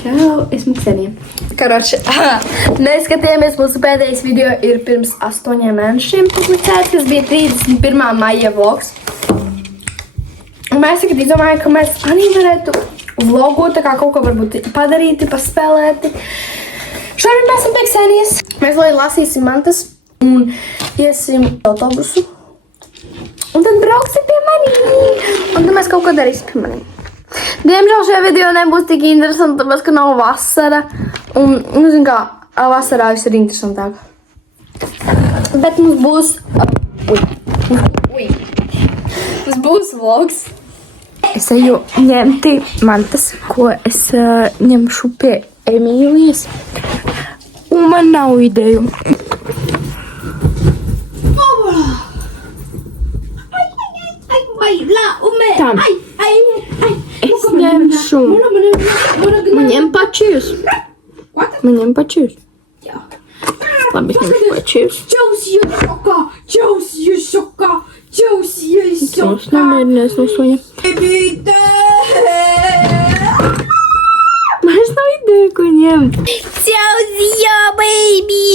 Čau, esmu Ksenija. Karoči, neskatījāmies, mūsu pēdējais video ir pirms 8 mēnešiem publicēts, kas bija 31. maija vlogs. Un mēs tagad izdomājām, ka mēs arī varētu vlogot, tā kā kaut ko varbūt padarīt, paspēlēt. Šodien mēs esam pie Ksenijas. Mēs lai lasīsim mantas un iesim autobusu. Un tad brauksim pie manī. Un tad mēs kaut ko darīsim pie manī. Diemžēl šajā video nebūs tik interesanti, tāpēc, ka nav vasara. Un, zinu kā, vasarā viss ir interesantāk. Bet mums būs... Mums būs vlogs. Es eju ņemt mantas, ko es ņemšu pie Emīlijas. Un man nav ideju. Tā. Es ņemšu. Man pačījus. Man pačījus. Labi, es ņemšu pačījus. Es nemierinies no suņa. Man es nav ideja, ko ņemt. Čausija, baby!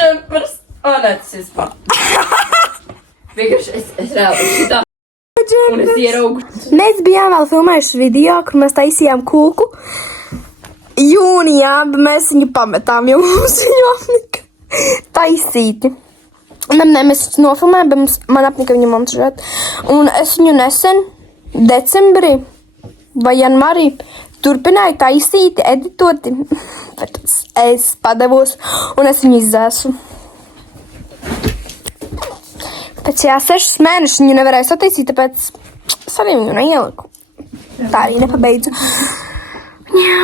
Jumpers anecis man. Vienkārši es reāli šitā. Un es ieraugu. Mēs bijām vēl filmējuši video, kur mēs taisījām kūku. Jūnijā, bet mēs viņu pametām, jo mums viņu apnika taisīti. Nē, mēs nofilmējām, bet man apnika viņu montažēt. Un es viņu nesen, decembrī vai janvārī, turpināju taisīti, editoti. Bet es padevos un es viņu izdzēsu. Pēc 6 mēnešus viņu nevarēju sataisīt, tāpēc es arī viņu neieliku. Tā arī nepabeidzu. Jā.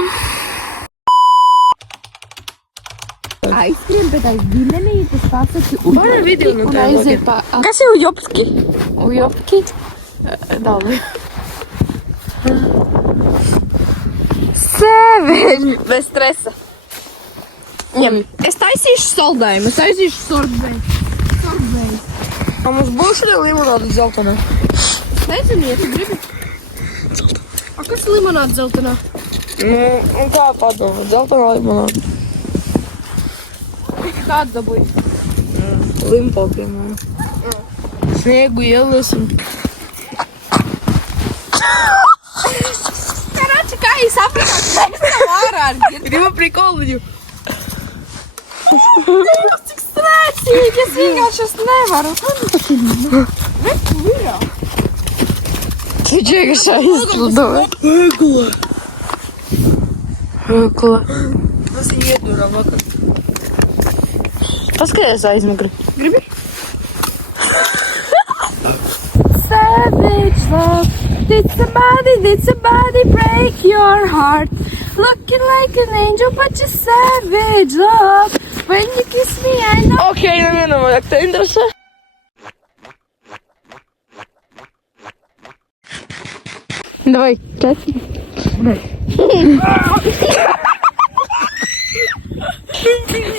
Aizskrien, bet aiz ģimenītes pasaki. Man ir video no tā aiziet pa... Kas ir ujopski? Ujopski? Dali. Sevišķi! Bez stresa. Ņem. Es taisīšu soldējumu, es taisīšu sorbēju. A mums būs arī limonāda zeltenā? Nezinu, ja tu gribi. A kas ir limonāda zeltenā? Un kā padomā? Zeltenā limonāda. Kādu dabūji? Limpo, piemēram. Sniegu ielas un... Karāči, kā jūs aprakāt? Es tev ārā ar girdu. Gribu prikoliņu. Cik strēcīgi, es vienkārši nevaru. Reku virā. Tu džēgašā izlidoja. Ēkla. Tas viņu iedurā vakar. Paskaties aizmugri. Gribi? Savage love. Did somebody break your heart? Looking like an angel, but you're savage love. When you kiss me, I know. Ok, nevienam vajag te interesē. Давай, честно.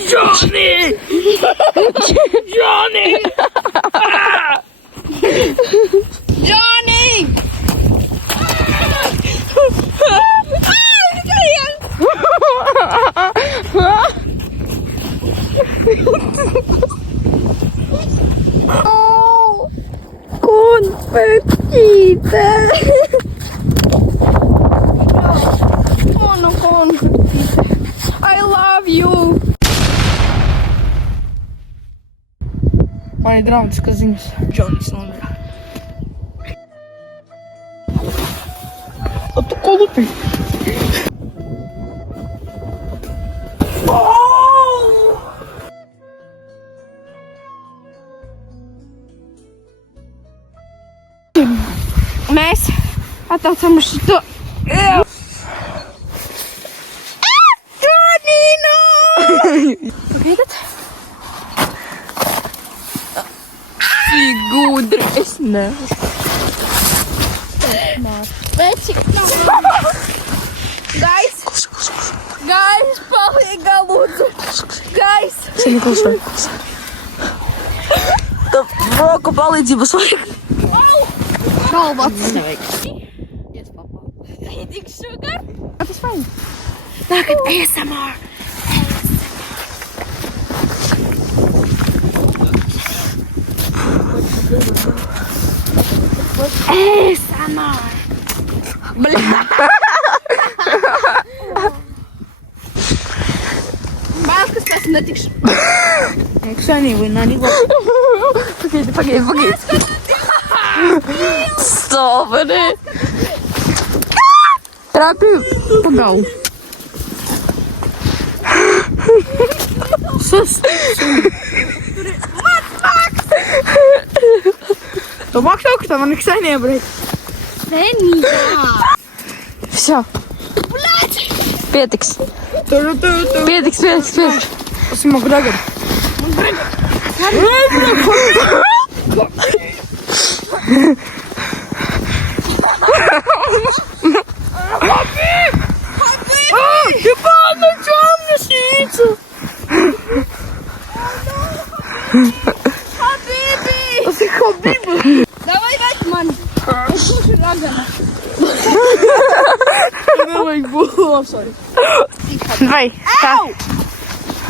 Johnny! Johnny! Johnny! Oh, confetite! Oh, confetite! I love you! Man ir draudziskas ziņas. Johnny's nomirā. A tu ko lupi? Mēs ataucam šito. Tonino! Pagaidat? Cik gudri. Es ne. Veči. Guys, palīgā lūdzu. Guys. Sini klusē. Tad roku palīdzības vajag. galvats. Yes, papa. Eating sugar? Tas fajn. Tagad ASMR. ASMR. Bailes, ka es netikšu. Ksenija vai nani. Pagaidi. Stāveri. Trapi. Pagau. Tu maks augstā, man Ksenija, breit. Senija. Всё. Pietiks. Tu. Pietiks. Tas ir Makgregor. Ебано, чёрный синица. Habibi. Tas ir Habiba. Давай вать man. Слушай, Рагана. Nevajag būt. Sorry. Vai, tā.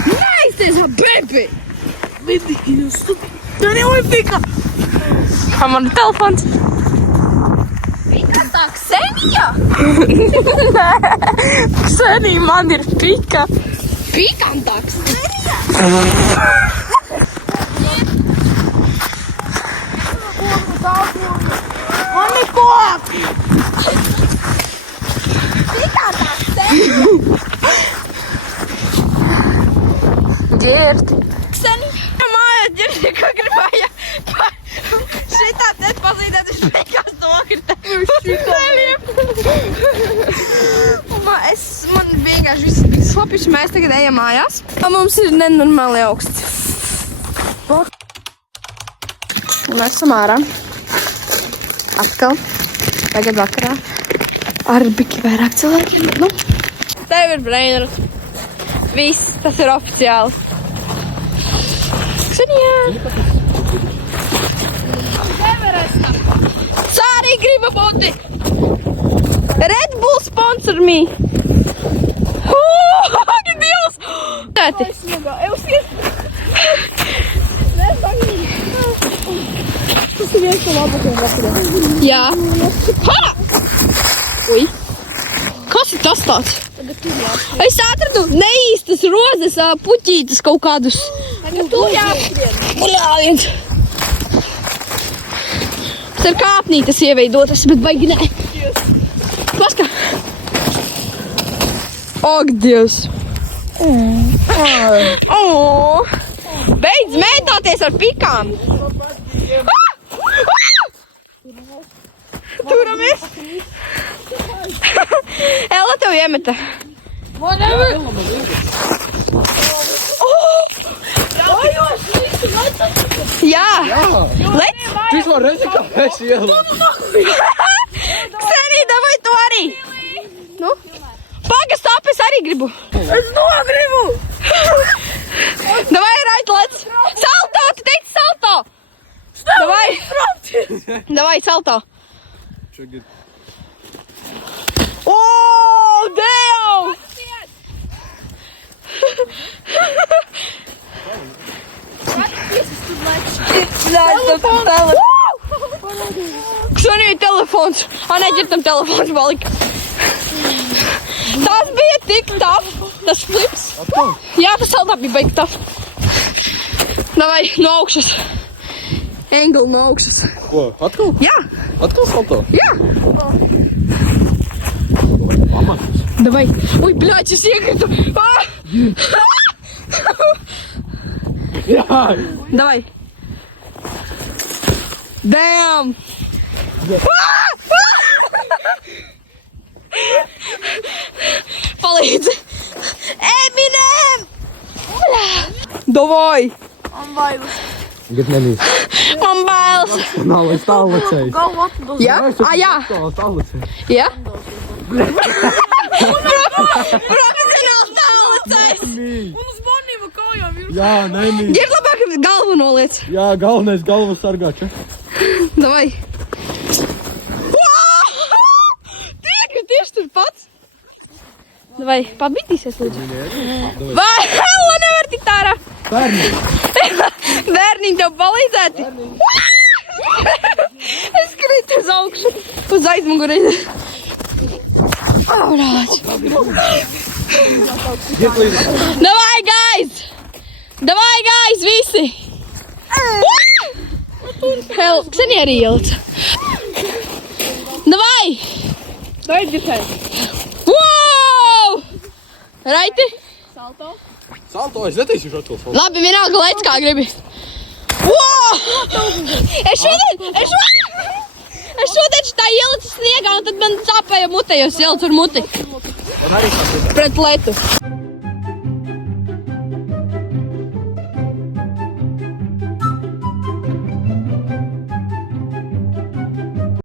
Nice, there's a baby. Tu nevajag pika. Man ir telefons. Pika tā Ksenija. Ksenija, man ir pika. Pikantā Ksenija. Man ir koki. Pikantā Ksenija. Girt. Ksenija. Mājas ģirdi, ko gribēja. Šitā nepazīdēt, viņš beigās nokrita. Man vienkārši viss bija slopiši. Mēs tagad ejam mājās. Mums ir nenormāli augsts. Mēs esam ārā. Atkal. Tagad vakarā. Ar biki vairāk cilvēkiem. Nu. Tev ir brainers. Viss, tas ir oficiāli. Ksenija! Sārī griba būti! Red Bull sponsor me! Ak, Dievs! Tēti! Tas ir viens no labākajiem vakariem. Jā. Ha! Ui! Kas ir tas tāds? Es atradu neīstas rozes puķītes kaut kādus. Tagad tu jāapskrien. Buļāviens! Tas ir kāpnītes ieveidotas, bet baigi nē. Paska! Ak, Dievs! Beidz mētāties ar pikām! Turamies! Ella tev iemeta. Jā! Lec! Pirmo reizi, kā es ielu. Ksenija, davai tu arī! Nu? Paga, stāp, es arī gribu! Es nogribu! Davai, right, lec! Salto! Tu teici salto! Davai! Davai, salto! Oh, damn! Ksenija telefons! Neģirtam telefons palika. Tas bija tik tough. Tas flips. Jā, tas saltā bija baigi tough. Davai, no augšas. Angle no augšas. Ko, atkal? Jā, Atkal salto? jā. Davai. Ui, bļāč, es iekritu. Jā! Davai. Damn. Palīdzi. Eminem. Davai. Bet nenīs. Man bailes. Nav es tālacējis. Jā? Jā. Tālacējis. Jā? Profesionāls tālacējs. Un uz manīm kājām ir. Jā, nenīs. Ģir labāk galvu noliec. Jā, galvenais galvas sargāča. Davai. Vai, pabīdīsies, lūdzu. Vai, Hello, nevar tikt ārā. Bērniņi tev palīdzēti. Es kritu uz augšu. Uz aizmuguri. Davai, guys, visi. Hell, Ksenija arī ielica. Davai. Dai dzirdēt. Wow! Raiti? Salto, es neteikšu šo to salto. Labi, vienalga, lec kā gribi. Wow! Es šodien šitā ielicu sniegā un tad man sāpēja mutē, jo es ielicu ar muti. Pret letu.